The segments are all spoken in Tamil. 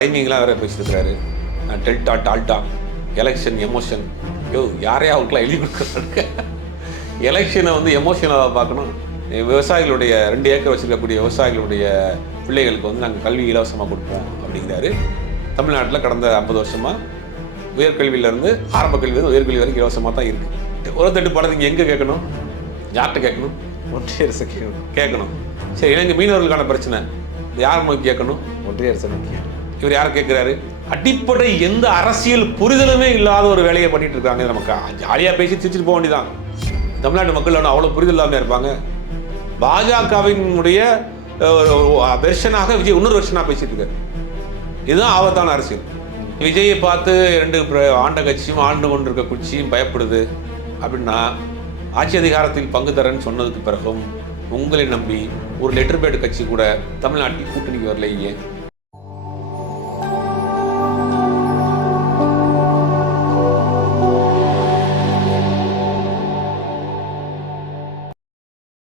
டைமிங்லாம் வேற பேசியிருக்கிறாரு. Delta Dalda election emotion. யாரையா அவங்களுக்குலாம் எழுதி கொடுக்குறாங்க. எலெக்ஷனை எமோஷனலாக பார்க்கணும். விவசாயிகளுடைய 2 ஏக்கர் வச்சுருக்கக்கூடிய விவசாயிகளுடைய பிள்ளைகளுக்கு நாங்கள் கல்வி இலவசமாக கொடுப்போம் அப்படிங்கிறாரு. தமிழ்நாட்டில் கடந்த 50 வருஷமாக உயர்கல்வியிலேருந்து ஆரம்ப கல்வி உயர்கல்வி வரைக்கும் இலவசமாக தான் இருக்குது. ஒரு தட்டு படத்தை இங்கே எங்கே கேட்கணும்? யார்கிட்ட கேட்கணும்? ஒன்றிய அரசு கேட்கணும். சரி, இலங்கை மீனவர்களுக்கான பிரச்சனை யார் நோக்கி கேட்கணும்? ஒன்றிய அரசு நோக்கி. இவர் யார் கேட்குறாரு? அடிப்படை எந்த அரசியல் புரிதலுமே இல்லாத ஒரு வேலையை பண்ணிட்டு இருக்காங்க. நமக்கு ஜாலியாக பேசி சிரிச்சுட்டு போக வேண்டியதான். தமிழ்நாட்டு மக்கள் அவ்வளோ புரிதல் இல்லாமல் இருப்பாங்க. பாஜகவினுடைய வெர்ஷனாக விஜய் இன்னொரு வெர்ஷனாக பேசிட்டு இருக்காரு. இதுதான் ஆபத்தான அரசியல். விஜயை பார்த்து 2 ஆண்ட கட்சியும் ஆண்டு கொண்டு இருக்க கட்சியும் பயப்படுது அப்படின்னா, ஆட்சி அதிகாரத்தில் பங்கு தரேன்னு சொன்னதுக்கு பிறகும் உங்களை நம்பி ஒரு லெட்டர் பேட் கட்சி கூட தமிழ்நாட்டில் கூட்டணிக்கு வரலையே.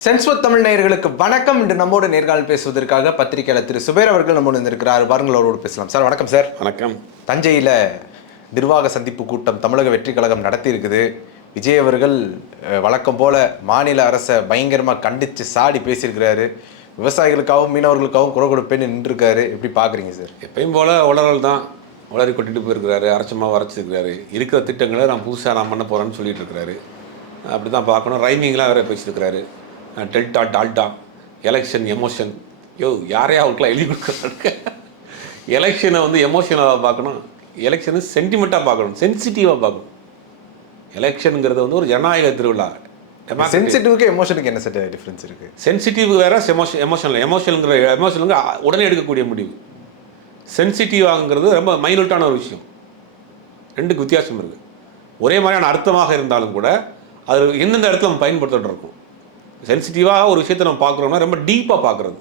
சென்ஸ்வத் தமிழ் நேயர்களுக்கு வணக்கம். இன்று நம்மோடு நேர்காணல் பேசுவதற்காக பத்திரிகையாளர் திரு சுபேர் அவர்கள் நம்மோடு வந்திருக்கிறார். வாருங்கள், அவரோடு பேசலாம். சார் வணக்கம். சார் வணக்கம். தஞ்சையில் நிர்வாக சந்திப்பு கூட்டம் தமிழக வெற்றி கழகம் நடத்தி இருக்குது. விஜய் அவர்கள் வழக்கம் போல மாநில அரசை பயங்கரமாக கண்டித்து சாடி பேசியிருக்கிறாரு. விவசாயிகளுக்காகவும் மீனவர்களுக்காகவும் குரல் கொடுப்பேன்னு நின்றுருக்காரு. எப்படி பார்க்குறீங்க சார்? எப்பயும் போல உளறல் தான். உளறி கொட்டிட்டு போயிருக்கிறாரு. அரைச்சமாக வரைச்சிருக்கிறாரு. இருக்கிற திட்டங்களை புதுசாக பண்ண போகிறேன்னு சொல்லிட்டு இருக்கிறாரு. அப்படி தான் பார்க்கணும். ரைமிங்லாம் வேற பேசியிருக்கிறாரு. Delta Dalda election emotion. யாரையா அவங்களுக்குலாம் எழுதி கொடுக்குறாங்க. எலெக்ஷனை எமோஷனலாக பார்க்கணும். எலெக்ஷனை சென்டிமெண்ட்டாக பார்க்கணும், சென்சிட்டிவாக பார்க்கணும். எலெக்ஷனுங்கிறது ஒரு ஜனநாயக திருவிழா. சென்சிட்டிவ்க்கு எமோஷனுக்கு என்ன சார் டிஃப்ரென்ஸ் இருக்குது? சென்சிட்டிவ் வேற, எமோஷனுங்கிற உடனே எடுக்கக்கூடிய முடிவு. சென்சிட்டிவாங்கிறது ரொம்ப மைனூட்டான ஒரு விஷயம். 2க்கு வித்தியாசம் இருக்குது. ஒரே மாதிரியான அர்த்தமாக இருந்தாலும் கூட அது எந்தெந்த இடத்துல நம்ம பயன்படுத்திட்டு இருக்கோம். சென்சிட்டிவாக ஒரு விஷயத்தை நம்ம பார்க்குறோம்னா ரொம்ப டீப்பாக பார்க்குறது.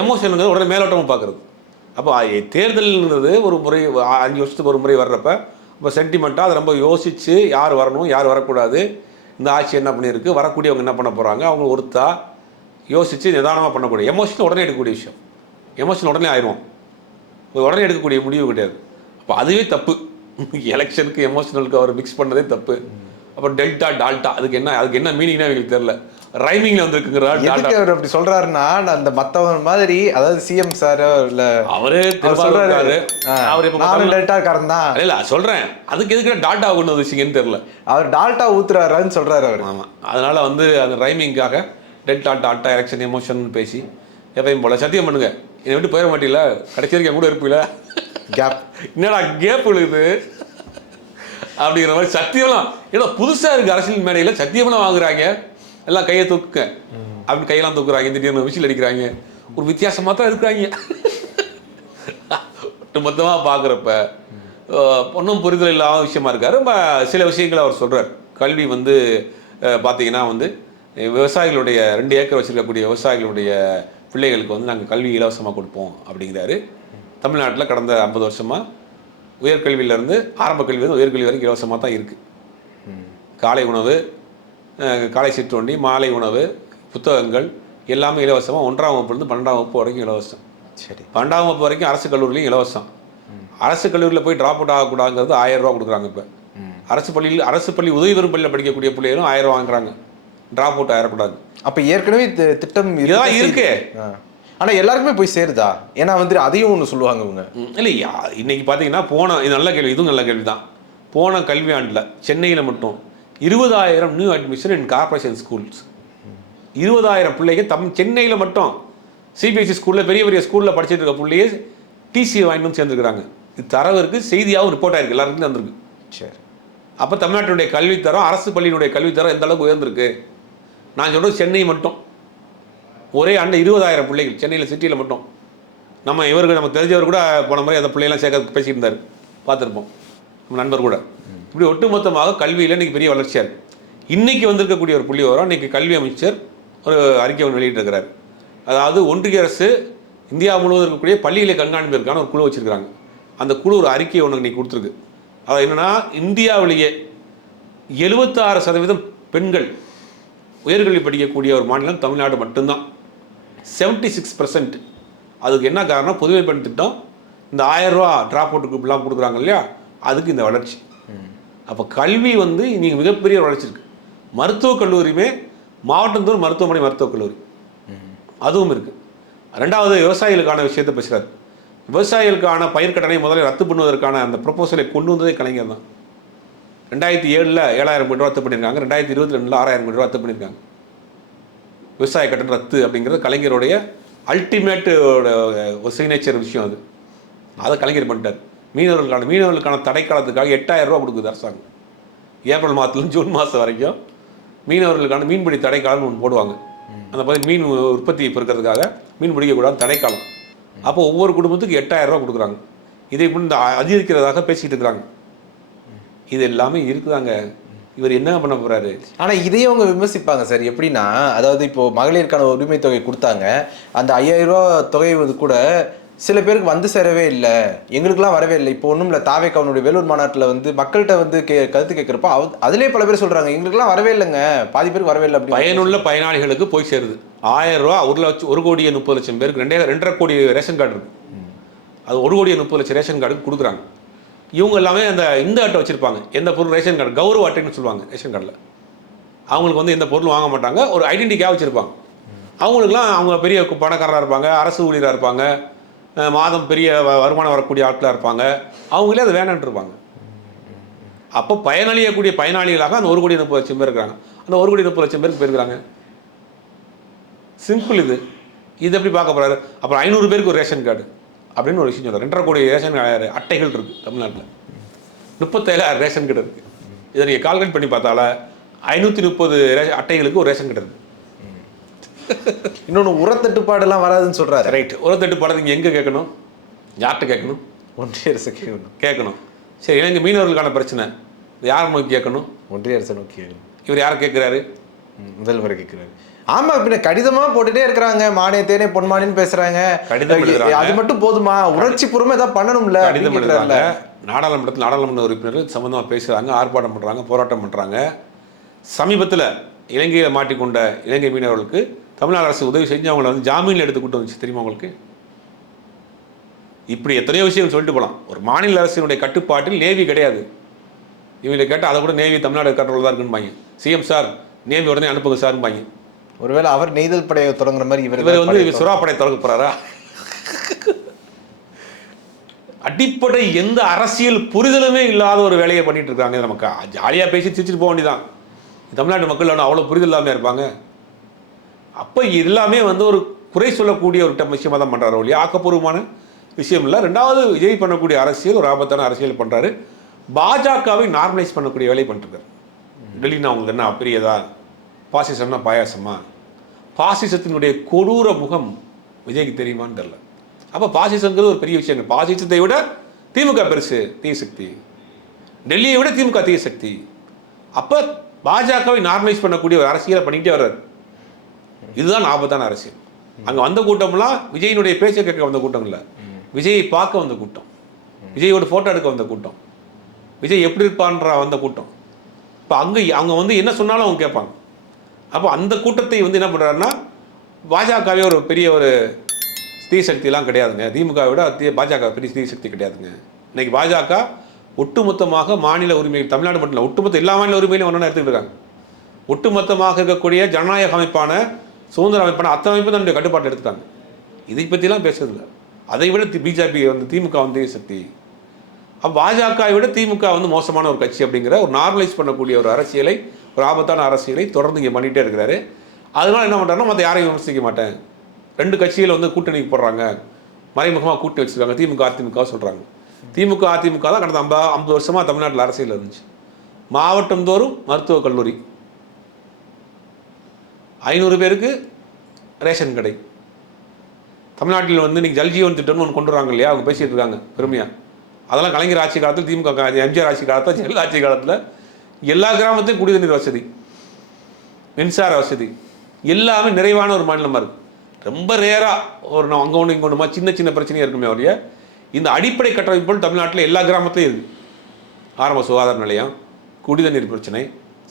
எமோஷனுங்கிறது உடனே மேலோட்டமாக பார்க்குறது. அப்போ தேர்தல்ங்கிறது ஒரு முறை 5 வருஷத்துக்கு ஒரு முறை வர்றப்ப இப்போ சென்டிமெண்ட்டாக அதை ரொம்ப யோசித்து யார் வரணும் யார் வரக்கூடாது, இந்த ஆட்சி என்ன பண்ணியிருக்கு, வரக்கூடியவங்க என்ன பண்ண போகிறாங்க, அவங்க ஒருத்தா யோசித்து நிதானமாக பண்ணக்கூடிய. எமோஷன் உடனே எடுக்கக்கூடிய விஷயம். எமோஷன் உடனே ஆயிடுவோம். உடனே எடுக்கக்கூடிய முடிவு கிடையாது. அப்போ அதுவே தப்பு. எலெக்ஷனுக்கு எமோஷனலுக்கு அவர் மிக்ஸ் பண்ணதே தப்பு. அப்புறம் டெல்டா டால்டா அதுக்கு என்ன மீனிங்னா எங்களுக்கு தெரியல. ரைமிங்ல வந்துருக்குங்கிறா. அவர் அப்படி சொல்றாருன்னா அந்த மத்தவங்க மாதிரி, அதாவது சிஎம் சார் இல்ல அவரே சொல்றாரு, அவர் இப்ப நானும் டெல்டா காரன் தான். இல்ல சொல்றேன், அதுக்கு எதுக்கு டால்டா கொண்டு வந்துச்சுங்கன்னு தெரியல. அவர் டால்டா ஊத்துறாருன்னு சொல்றாரு அவர். ஆமா, அதனால அந்த ரைமிங்காக டெல்டா டால்டா எலெக்ஷன் எமோஷன் பேசி எப்பயும் போல சத்தியம் பண்ணுங்க, என்னை விட்டு போயிட மாட்டீங்களா, கடைசி வரைக்கும் கூட இருப்பீங்களா, கேப் என்னடா கேப் விழுகுது அப்படிங்கிற மாதிரி சத்தியம்லாம். ஏன்னா புதுசாக இருக்குது அரசியல் மேடையில் சத்தியம்லாம் வாங்குறாங்க. எல்லாம் கையை தூக்க அப்படின்னு கையெல்லாம் தூக்குறாங்க, திடீர்னு விசில் அடிக்கிறாங்க. ஒரு வித்தியாசமாக தான் இருக்கிறாங்க. மொத்தமாக பார்க்குறப்ப ஒன்றும் புரிதல் இல்லாத விஷயமா இருக்காரு. சில விஷயங்களை அவர் சொல்கிறார். கல்வி பார்த்தீங்கன்னா விவசாயிகளுடைய 2 ஏக்கர் வச்சுருக்கக்கூடிய விவசாயிகளுடைய பிள்ளைகளுக்கு நாங்கள் கல்வி இலவசமாக கொடுப்போம் அப்படிங்கிறாரு. தமிழ்நாட்டில் கடந்த 50 வருஷமாக உயர்கல்வியிலேருந்து ஆரம்ப கல்வி உயர்கல்வி வரைக்கும் இலவசமாக தான் இருக்குது. காலை உணவு, காலை சிற்றுண்டி, மாலை உணவு, புத்தகங்கள் எல்லாமே இலவசமாக. 1ஆம் வகுப்புலேருந்து 12ஆம் வகுப்பு வரைக்கும் இலவசம். சரி, 12ஆம் வகுப்பு வரைக்கும் அரசு கல்லூரிலையும் இலவசம். அரசு கல்லூரியில் போய் ட்ராப் அவுட் ஆகக்கூடாதுங்கிறது 1000 ரூபா கொடுக்குறாங்க. இப்போ அரசு பள்ளி உதவி பெறும் பள்ளியில் படிக்கக்கூடிய பிள்ளைகளும் 1000 ரூபா வாங்குறாங்க. ட்ராப் அவுட் ஆயிடக்கூடாது. அப்போ ஏற்கனவே திட்டம் இதெல்லாம் இருக்கு. ஆனால் எல்லாருக்குமே போய் சேருதா? ஏன்னா அதையும் ஒன்று சொல்லுவாங்க இவங்க. இல்லையா, இன்னைக்கு பார்த்தீங்கன்னா இது நல்ல கேள்வி, இதுவும் நல்ல கேள்வி தான். போன கல்வி ஆண்டில் சென்னையில் மட்டும் 20,000 நியூ அட்மிஷன் இன் கார்பரேஷன் ஸ்கூல்ஸ். 20,000 பிள்ளைங்க சென்னையில் மட்டும் சிபிஎஸ்சி ஸ்கூலில் பெரிய பெரிய ஸ்கூலில் படிச்சுட்டு இருக்க பிள்ளையே டிசி வாங்கிட்டு சேர்ந்துருக்குறாங்க. இது தரவு இருக்குது, செய்தியாகவும் ரிப்போர்ட் ஆயிருக்கு, எல்லாருக்கும் வந்திருக்கு. சரி, அப்போ தமிழ்நாட்டினுடைய கல்வித்தரம், அரசு பள்ளியினுடைய கல்வித்தரம் எந்த அளவுக்கு உயர்ந்திருக்கு. நான் சொல்கிறது சென்னை மட்டும் ஒரே ஆண்டு 20,000 பிள்ளைகள் சென்னையில் சிட்டியில் மட்டும். நமக்கு தெரிஞ்சவர் கூட போன முறை அந்த பிள்ளைகள்லாம் சேர்க்க பேசிட்டு இருந்தார், பார்த்துருப்போம் நம்ம நண்பர் கூட. இப்படி ஒட்டுமொத்தமாக கல்வியில் இன்றைக்கி பெரிய வளர்ச்சியாக இருக்குது. இன்றைக்கி வந்திருக்கக்கூடிய ஒரு புள்ளி வரும். இன்றைக்கி கல்வி அமைச்சர் ஒரு அறிக்கை ஒன்று வெளியிட்டிருக்கிறார். அதாவது ஒன்றிய அரசு இந்தியா முழுவதும் இருக்கக்கூடிய பள்ளிகளை கண்காணிப்பதற்கான ஒரு குழு வச்சுருக்கிறாங்க. அந்த குழு ஒரு அறிக்கையை ஒன்று இன்றைக்கி கொடுத்துருக்கு. அது என்னென்னா, இந்தியாவிலேயே 76% பெண்கள் உயர்கல்வி படிக்கக்கூடிய ஒரு மாநிலம் தமிழ்நாடு மட்டும்தான். 76%. அதுக்கு என்ன காரணம்? புதுமை பெண் திட்டம், இந்த 1000 ரூபா ட்ராப் அவுட் குரூப்லாம் கொடுக்குறாங்க இல்லையா, அதுக்கு இந்த வளர்ச்சி. அப்போ கல்வி வந்து இன்னைக்கு மிகப்பெரிய வளர்ச்சி இருக்குது. மருத்துவக் கல்லூரியுமே மாவட்டந்தோறும் மருத்துவமனை மருத்துவக் கல்லூரி அதுவும் இருக்குது. ரெண்டாவது விவசாயிகளுக்கான விஷயத்தை பேசுகிறார். விவசாயிகளுக்கான பயிர்க்கடனை முதல்ல ரத்து பண்ணுவதற்கான அந்த ப்ரொபோசலை கொண்டு வந்ததே கலைஞர் தான். 2007 7,000 கோடி ரூபா ரத்து பண்ணியிருக்காங்க. 2022 6,000 கோடி ரூபா ரத்து பண்ணியிருக்காங்க. விவசாய கடன் ரத்து அப்படிங்கிறது கலைஞருடைய அல்டிமேட்டு ஒரு சிக்னேச்சர் விஷயம். அது அதை கலைஞர் பண்ணிட்டார். மீனவர்களுக்கான தடைக்காலத்துக்காக 8,000 ரூபா கொடுக்குது அரசாங்கம். ஏப்ரல் மாதத்துலேருந்து ஜூன் மாதம் வரைக்கும் மீனவர்களுக்கான மீன்பிடி தடைக்காலம்னு ஒன்று போடுவாங்க. அந்த மாதிரி மீன் உற்பத்தி பெருக்கிறதுக்காக மீன் பிடிக்கக்கூடாது தடைக்காலம். அப்போ ஒவ்வொரு குடும்பத்துக்கு 8,000 ரூபா கொடுக்குறாங்க. இதை இப்படி இந்த அதிகரிக்கிறதாக பேசிக்கிட்டு இருக்கிறாங்க. இது எல்லாமே இருக்குதாங்க. இவர் என்ன பண்ண போறாரு? ஆனா இதையே அவங்க விமர்சிப்பாங்க சார். எப்படின்னா, அதாவது இப்போ மகளிருக்கான உரிமை தொகை கொடுத்தாங்க, அந்த 5,000 ரூபா தொகை கூட சில பேருக்கு வந்து சேரவே இல்லை, எங்களுக்குலாம் வரவே இல்லை. இப்போ ஒன்றும் இல்லை, தாவேக்காவனுடைய வேலூர் மாநாட்டில் வந்து மக்கள்கிட்ட வந்து கருத்து கேட்குறப்ப அதிலே பல பேர் சொல்றாங்க எங்களுக்குலாம் வரவே இல்லைங்க, பாதி பேருக்கு வரவே இல்லை. அப்படி பயனுள்ள பயனாளிகளுக்கு போய் சேருது. 1000 ரூபா 1,30,00,000 பேருக்கு 2.5 கோடி ரேஷன் கார்டு இருக்கு. அது 1,30,00,000 ரேஷன் கார்டுக்கு கொடுக்குறாங்க. இவங்க எல்லாமே இந்த அட்டை வச்சுருப்பாங்க. எந்த பொருள் ரேஷன் கார்டு கௌரவ அட்டைன்னு சொல்லுவாங்க. ரேஷன் கார்டில் அவங்களுக்கு வந்து எந்த பொருளும் வாங்க மாட்டாங்க, ஒரு ஐடென்டிட்டியாக வச்சுருப்பாங்க. அவங்களுக்குலாம் அவங்க பெரிய பணக்காரராக இருப்பாங்க, அரசு ஊழியராக இருப்பாங்க, மாதம் பெரிய வருமானம் வரக்கூடிய ஆட்களாக இருப்பாங்க. அவங்களே அதை வேணான்ட்டு இருப்பாங்க. அப்போ பயனளியக்கூடிய பயனாளிகளாக அந்த 1,30,00,000 பேர் இருக்கிறாங்க. அந்த 1,30,00,000 பேருக்கு போயிருக்கிறாங்க. சிம்பிள். இது எப்படி பார்க்க போகிறாரு? அப்புறம் 500 பேருக்கு ஒரு ரேஷன் கார்டு அப்படின்னு ஒரு விஷயம் சொல்கிறார். 2.5 கோடி ரேஷன் அட்டைகள் இருக்குது தமிழ்நாட்டில். 37,000 ரேஷன் கார்டு இருக்குது. இதை நீங்கள் கால்குலேட் பண்ணி பார்த்தால 530 அட்டைகளுக்கு ஒரு ரேஷன் கார்டு இருக்குது. இன்னொன்று உரத்தட்டுப்பாடெல்லாம் வராதுன்னு சொல்கிறாரு. ரைட். உரத்தட்டுப்பாடு நீங்கள் எங்கே கேட்கணும்? யார்கிட்ட கேட்கணும்? ஒன்றிய அரசு கேட்கணும். சரி, இலங்கை மீனவர்களுக்கான பிரச்சனை யார் நோக்கி கேட்கணும்? ஒன்றிய அரசு நோக்கி கேட்கணும். இவர் யாரை கேட்குறாரு? முதல்வரை கேட்குறாரு. ஆமா, பின்ன கடிதமா போட்டுட்டே இருக்கிறாங்க, மானிய தேனே பொன்மானின்னு பேசுறாங்க. கடிதம் எழுதுறாங்க. அது மட்டும் போதுமா? உணர்ச்சி பூர்வமா ஏதாவது பண்ணணும்ல. கடிதம் எழுதுறாங்க. நாடாளுமன்றத்தில் நாடாளுமன்ற உறுப்பினர்கள் சம்பந்தமாக பேசுகிறாங்க, ஆர்ப்பாட்டம் பண்ணுறாங்க, போராட்டம் பண்ணுறாங்க. சமீபத்தில் இலங்கையில் மாட்டிக்கொண்ட இலங்கை மீனவர்களுக்கு தமிழ்நாடு அரசு உதவி செஞ்சு அவங்கள வந்து ஜாமீனில் எடுத்து கூட்டு வந்துச்சு. தெரியுமா உங்களுக்கு? இப்படி எத்தனையோ விஷயம் சொல்லிட்டு போகலாம். ஒரு மாநில அரசினுடைய கட்டுப்பாட்டில் நேவி கிடையாது. இவங்களை கேட்டால் அதை கூட நேவி தமிழ்நாடு கண்ட்ரோல் தான் இருக்குன்னு சிஎம் சார் நேவி உடனே அனுப்புங்க சார்பாங்க. ஒருவேளை அவர் நெய்தல் படையை தொடங்குற மாதிரி இவர் வந்து சுறாப்படை தொடங்க போறாரா? அடிப்படை எந்த அரசியல் புரிதலுமே இல்லாத ஒரு வேலையை பண்ணிட்டு இருக்காங்க. நமக்கு ஜாலியாக பேசி சிரிச்சுட்டு போக வேண்டியதான். தமிழ்நாட்டு மக்கள் அவ்வளோ புரிதல் இல்லாமல் இருப்பாங்க. அப்போ எல்லாமே வந்து ஒரு குறை சொல்லக்கூடிய ஒரு விஷயமாக தான் பண்ணுறாரு ஒழிய ஆக்கப்பூர்வமான விஷயம் இல்லை. ரெண்டாவது, விஜய் பண்ணக்கூடிய அரசியல் ஒரு ஆபத்தான அரசியல் பண்ணுறாரு. பாஜகவை நார்மலைஸ் பண்ணக்கூடிய வேலையை பண்ணிட்டுருக்காரு. டெல்லினா அவங்களுக்கு என்ன பெரியதா? பாசிசம்னா பாயாசமா? பாசிசத்தினுடைய கொடூர முகம் விஜய்க்கு தெரியுமான்னு தெரியல. அப்போ பாசிசங்கிறது ஒரு பெரிய விஷயம். பாசிசத்தை விட திமுக பெருசு, தீய சக்தி. டெல்லியை விட திமுக தீய சக்தி. அப்போ பாஜகவை நார்மலைஸ் பண்ணக்கூடிய ஒரு அரசியலை பண்ணிக்கிட்டே வர்றாரு. இதுதான் ஆபத்தான அரசியல். அங்கே வந்த கூட்டம்லாம் விஜயினுடைய பேச்சை கேட்க வந்த கூட்டம் இல்லை, விஜயை பார்க்க வந்த கூட்டம், விஜயோட ஃபோட்டோ எடுக்க வந்த கூட்டம், விஜய் எப்படி இருப்பான்ற வந்த கூட்டம். இப்போ அவங்க வந்து என்ன சொன்னாலும் அவங்க கேட்பாங்க. அப்போ அந்த கூட்டத்தை வந்து என்ன பண்ணுறாருன்னா, பாஜகவே ஒரு பெரிய ஒரு தீய சக்தியெல்லாம் கிடையாதுங்க, திமுகவை விட பாஜக பெரிய தீய சக்தி கிடையாதுங்க. இன்னைக்கு பாஜக ஒட்டுமொத்தமாக மாநில உரிமைகள், தமிழ்நாடு மட்டும் இல்லை, ஒட்டுமொத்த எல்லா மாநில உரிமையிலும் ஒன்றா எடுத்துக்கிட்டு இருக்காங்க. ஒட்டுமொத்தமாக இருக்கக்கூடிய ஜனநாயக அமைப்பான, சுதந்திர அமைப்பான அத்தனை அமைப்பு தன்னுடைய கட்டுப்பாட்டை எடுத்துட்டாங்க. இதை பற்றிலாம் பேசுறதில்லை. அதை விட பிஜேபி வந்து திமுக வந்து தீய சக்தி. அப்போ பாஜகவை விட திமுக வந்து மோசமான ஒரு கட்சி அப்படிங்கிற ஒரு நார்மலைஸ் பண்ணக்கூடிய ஒரு அரசியலை, ஒரு ஆபத்தான அரசியலை தொடர்ந்து இங்கே பண்ணிகிட்டே இருக்கிறாரு. அதனால என்ன பண்ணுறாருன்னா, மற்ற யாரையும் விமர்சிக்க மாட்டேன், 2 கட்சியில் வந்து கூட்டணிக்கு போடுறாங்க, மறைமுகமாக கூட்டணி வச்சுருக்காங்க, திமுக அதிமுக சொல்கிறாங்க. திமுக அதிமுக தான் கடந்த 50 வருஷமாக தமிழ்நாட்டில் அரசியல் இருந்துச்சு. மாவட்டம் தோறும் மருத்துவக் கல்லூரி, 500 பேருக்கு ரேஷன் கடை. தமிழ்நாட்டில் வந்து இன்றைக்கி ஜல்ஜீவன் திட்டம்னு ஒன்று கொண்டு வராங்க இல்லையா, அவங்க பேசிகிட்டு இருக்காங்க பெருமையாக. அதெல்லாம் கலைஞர் ஆட்சி காலத்தில், திமுக எம்ஜிஆர் ஆட்சி காலத்தில், ஜெயலலிதா ஆட்சி காலத்தில் எல்லா கிராமத்தையும் குடிநீர் வசதி, மின்சார வசதி எல்லாமே நிறைவான ஒரு மாநிலமாக இருக்குது. ரொம்ப ரேராக ஒரு அங்கே ஒன்று இங்கே ஒன்றுமா சின்ன சின்ன பிரச்சனையாக இருக்குமே ஒழிய இந்த அடிப்படை கட்டமைப்புகள் தமிழ்நாட்டில் எல்லா கிராமத்துலையும் இருக்குது. ஆரம்ப சுகாதார நிலையம், குடிநீர் பிரச்சனை,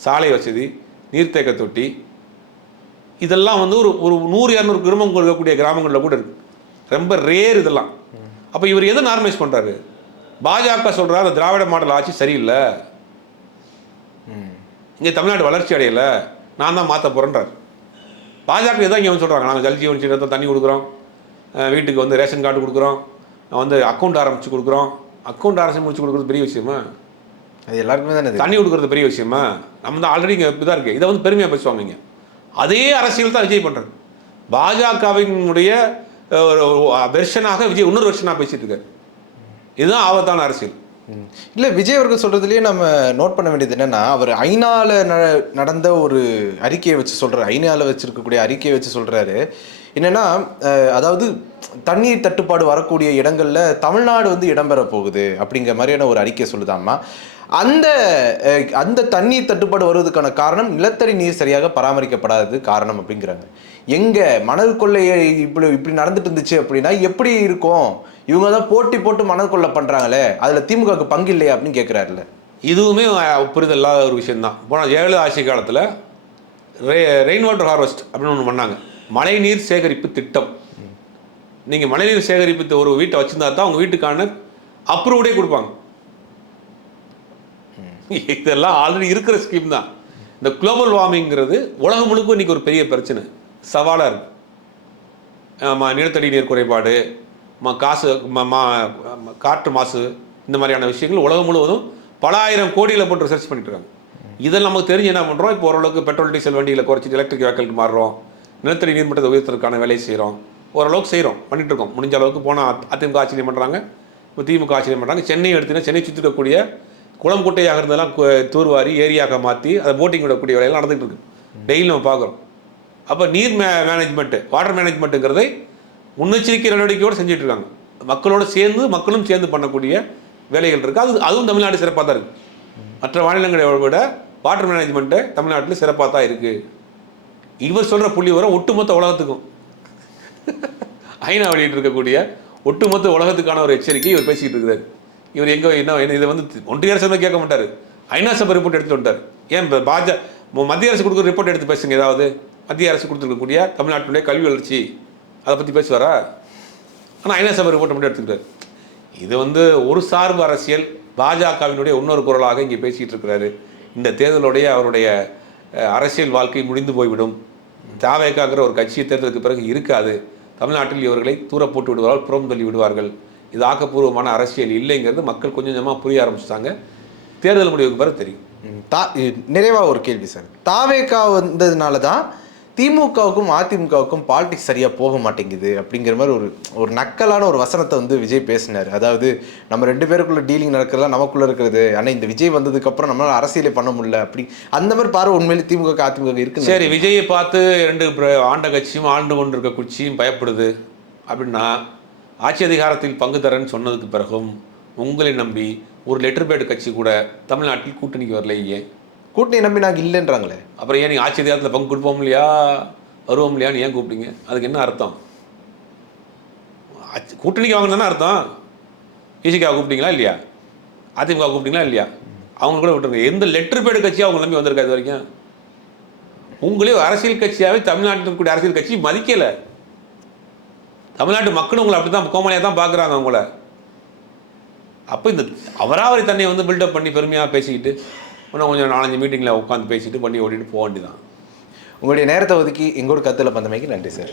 சாலை வசதி, நீர்த்தேக்க தொட்டி, இதெல்லாம் வந்து ஒரு 100-200 குடும்பங்கள் இருக்கக்கூடிய கிராமங்களில் கூட இருக்குது. ரொம்ப ரேர் இதெல்லாம். அப்போ இவர் எதை நார்மலைஸ் பண்ணுறாரு? பாஜக சொல்கிறார் அந்த திராவிட மாடல் ஆட்சி சரியில்லை, இங்கே தமிழ்நாடு வளர்ச்சி அடையலை, நான் தான் மாற்ற போகிறேன்றார். பாஜக இதான் இங்கே வந்து சொல்கிறாங்க, நாங்கள் ஜல் ஜீவன் திட்டத்தை தண்ணி கொடுக்குறோம், வீட்டுக்கு வந்து ரேஷன் கார்டு கொடுக்குறோம், வந்து அக்கௌண்ட் ஆரம்பித்து கொடுக்குறோம். அக்கௌண்ட் ஆரம்பித்து முடிச்சு கொடுக்குறது பெரிய விஷயமா? அது எல்லாருக்குமே தானே. தண்ணி கொடுக்குறது பெரிய விஷயமா? நம்ம தான் ஆல்ரெடி இங்கே இதாக இருக்குது. இதை வந்து பெருமையாக பேசுவாங்க. இங்கே அதே அரசியல் தான் விஜய் பண்ணுறாரு. பாஜகவினுடைய ஒரு வெர்ஷனாக விஜய் இன்னொரு வெர்ஷனாக பேசிட்டு இருக்காரு. இதுதான் ஆபத்தான அரசியல். இல்லை, விஜய் அவர்கள் சொல்கிறதுலேயே நம்ம நோட் பண்ண வேண்டியது என்னென்னா, அவர் ஐநாவில் நடந்த ஒரு அறிக்கையை வச்சு சொல்கிறார். ஐநாவில் வச்சுருக்கக்கூடிய அறிக்கையை வச்சு சொல்கிறாரு என்னென்னா, அதாவது தண்ணீர் தட்டுப்பாடு வரக்கூடிய இடங்களில் தமிழ்நாடு வந்து இடம்பெற போகுது அப்படிங்கிற மாதிரியான ஒரு அறிக்கை சொல்லுதாம்மா. அந்த தண்ணீர் தட்டுப்பாடு வருவதற்கான காரணம் நிலத்தடி நீர் சரியாக பராமரிக்கப்படாதது காரணம் அப்படிங்கிறாங்க. எங்கே மணல் கொள்ளையை இப்படி நடந்துட்டு இருந்துச்சு அப்படின்னா எப்படி இருக்கும்? இவங்க தான் போட்டு மணல் கொள்ளை பண்ணுறாங்களே, அதில் திமுகவுக்கு பங்கு இல்லையா அப்படின்னு கேட்குறாருல்ல. இதுவுமே புரிதல் இல்லாத ஒரு விஷயம்தான். போனால் 7 ஆட்சி காலத்தில் ரெயின் வாட்டர் ஹார்வெஸ்ட் அப்படின்னு ஒன்று பண்ணாங்க, மழைநீர் சேகரிப்பு திட்டம். நீங்கள் மழைநீர் சேகரிப்பு ஒரு வீட்டை வச்சுருந்தா தான் உங்கள் வீட்டுக்கான அப்ரூவ்டே கொடுப்பாங்க. இதெல்லாம் ஆல்ரெடி இருக்கிற ஸ்கீம் தான். இந்த குளோபல் வார்மிங்கிறது உலகம் முழுக்க இன்றைக்கி ஒரு பெரிய பிரச்சனை, சவாலாக இருக்குது. நிலத்தடி நீர் குறைபாடு, காற்று மாசு, இந்த மாதிரியான விஷயங்கள் உலகம் முழுவதும் பல ஆயிரம் கோடியில் போட்டு ரிசர்ச் பண்ணிட்டு இருக்காங்க. இதெல்லாம் நமக்கு தெரிஞ்சு என்ன பண்ணுறோம், இப்போ ஓரளவுக்கு பெட்ரோல் டீசல் வண்டியில் குறைச்சிட்டு எலக்ட்ரிக் வெஹிக்கிளுக்கு மாறுறோம், நிலத்தடி நீர் மட்டத்தை உயர்த்துறதுக்கான வேலையை செய்கிறோம், ஓரளவுக்கு செய்கிறோம், பண்ணிட்டு இருக்கோம். முடிஞ்ச அளவுக்கு போனால் அதிமுக ஆச்சரியம் பண்ணுறாங்க, இப்போ திமுக ஆச்சரியம் பண்ணுறாங்க. சென்னை எடுத்துன்னா சென்னை சுற்றி இருக்கக்கூடிய குளம் குட்டையாக இருந்ததெல்லாம் தூர்வாரி ஏரியாக மாற்றி அதை போட்டிங் விடக்கூடிய வேலையெல்லாம் நடந்துகிட்டு இருக்கு. டெய்லி நம்ம பார்க்குறோம். அப்போ நீர் மேனேஜ்மெண்ட்டு, வாட்டர் மேனேஜ்மெண்ட்டுங்கிறதை முன்னெச்சரிக்கை நடவடிக்கையோடு செஞ்சுட்டு இருக்காங்க. மக்களும் சேர்ந்து பண்ணக்கூடிய வேலைகள் இருக்குது. அதுவும் தமிழ்நாடு சிறப்பாக தான் இருக்குது. மற்ற மாநிலங்களை விட வாட்டர் மேனேஜ்மெண்ட்டு தமிழ்நாட்டில் சிறப்பாக தான் இருக்குது. இவர் சொல்கிற புள்ளி வர ஒட்டுமொத்த உலகத்துக்கும் ஐநா வெளியிட்டு இருக்கக்கூடிய ஒட்டுமொத்த உலகத்துக்கான ஒரு எச்சரிக்கை இவர் பேசிக்கிட்டு இருக்கிறார். இவர் என்ன இதை வந்து ஒன்றிய அரசு கேட்க மாட்டார், ஐநா சபை ரிப்போர்ட் எடுத்துகிட்டு வந்தார். ஏன் மத்திய அரசு கொடுக்குற ரிப்போர்ட் எடுத்து பேசுங்க. ஏதாவது மத்திய அரசு கொடுத்துருக்கக்கூடிய தமிழ்நாட்டினுடைய கல்வி வளர்ச்சி அதை பற்றி பேசுவாரா? ஆனால் ஐநா சபை ரிப்போர்ட்டை மட்டும் எடுத்துக்கிட்டார். இது வந்து ஒரு சார்பு அரசியல், பாஜகவினுடைய இன்னொரு குரலாக இங்கே பேசிகிட்டு இருக்கிறாரு. இந்த தேர்தலுடைய அவருடைய அரசியல் வாழ்க்கை முடிந்து போய்விடும். தாவேக்காங்கிற ஒரு கட்சி தேர்தலுக்கு பிறகு இருக்காது. தமிழ்நாட்டில் இவர்களை தூர போட்டு விடுவார்கள், புறம் தள்ளி விடுவார்கள். இது ஆக்கப்பூர்வமான அரசியல் இல்லைங்கிறது மக்கள் கொஞ்சம் கொஞ்சமாக புரிய ஆரம்பிச்சிட்டாங்க. தேர்தல் முடிவுக்கு பிறகு தெரியும். நிறைவாக ஒரு கேள்வி சார், தாவேக்கா வந்ததுனால தான் திமுகவுக்கும் அதிமுகவுக்கும் பாலிடிக்ஸ் சரியாக போக மாட்டேங்குது அப்படிங்கிற மாதிரி ஒரு நக்கலான ஒரு வசனத்தை வந்து விஜய் பேசினார். அதாவது நம்ம 2 பேருக்குள்ள டீலிங் நடக்கிறதா நமக்குள்ளே இருக்கிறது, ஆனால் இந்த விஜய் வந்ததுக்கப்புறம் நம்மளால் அரசியலே பண்ண முடியல அப்படி அந்த மாதிரி பார்வை உண்மையிலே திமுக அதிமுக இருக்குது. சரி, விஜயை பார்த்து 2 ஆண்ட கட்சியும் ஆண்டு கொண்டு இருக்க கட்சியும் பயப்படுது அப்படின்னா, ஆட்சி அதிகாரத்தில் பங்கு தரேன்னு சொன்னதுக்கு பிறகும் உங்களை நம்பி ஒரு லெட்டர் பேட் கட்சி கூட தமிழ்நாட்டில் கூட்டணிக்கு வரலையே. கூட்டணி நம்பி நாங்கள் இல்லைன்றாங்களே, அப்புறம் ஏன் நீங்கள் ஆட்சி அதிகாரத்தில் பங்கு கொடுப்போம் இல்லையா, வருவோம் இல்லையான்னு ஏன் கூப்பிட்டீங்க? அதுக்கு என்ன அர்த்தம்? கூட்டணிக்கு வாங்க தானே அர்த்தம். இசிகா கூப்பிட்டீங்களா இல்லையா, அதிமுக கூப்பிட்டீங்களா இல்லையா, அவங்க கூட விட்டுருங்க. எந்த லெட்டர் பேடு கட்சியாக அவங்க நம்பி வந்திருக்கா இது வரைக்கும்? உங்களே அரசியல் கட்சியாகவே தமிழ்நாட்டில் இருக்கக்கூடிய அரசியல் கட்சி மதிக்கலை. தமிழ்நாட்டு மக்களும் உங்களை அப்படி தான் கோமலையாக தான் பார்க்குறாங்க உங்களை. அப்போ இந்த அவராவரி தன்னை வந்து பில்டப் பண்ணி பெருமையாக பேசிக்கிட்டு இன்னும் கொஞ்சம் 4-5 மீட்டிங்கில் உட்காந்து பேசிட்டு பண்ணி ஓட்டிட்டு போக வேண்டியதான். உங்களுடைய நேரத்தை ஒதுக்கி எங்களோட கருத்தில் பந்தமைக்கு நன்றி சார்.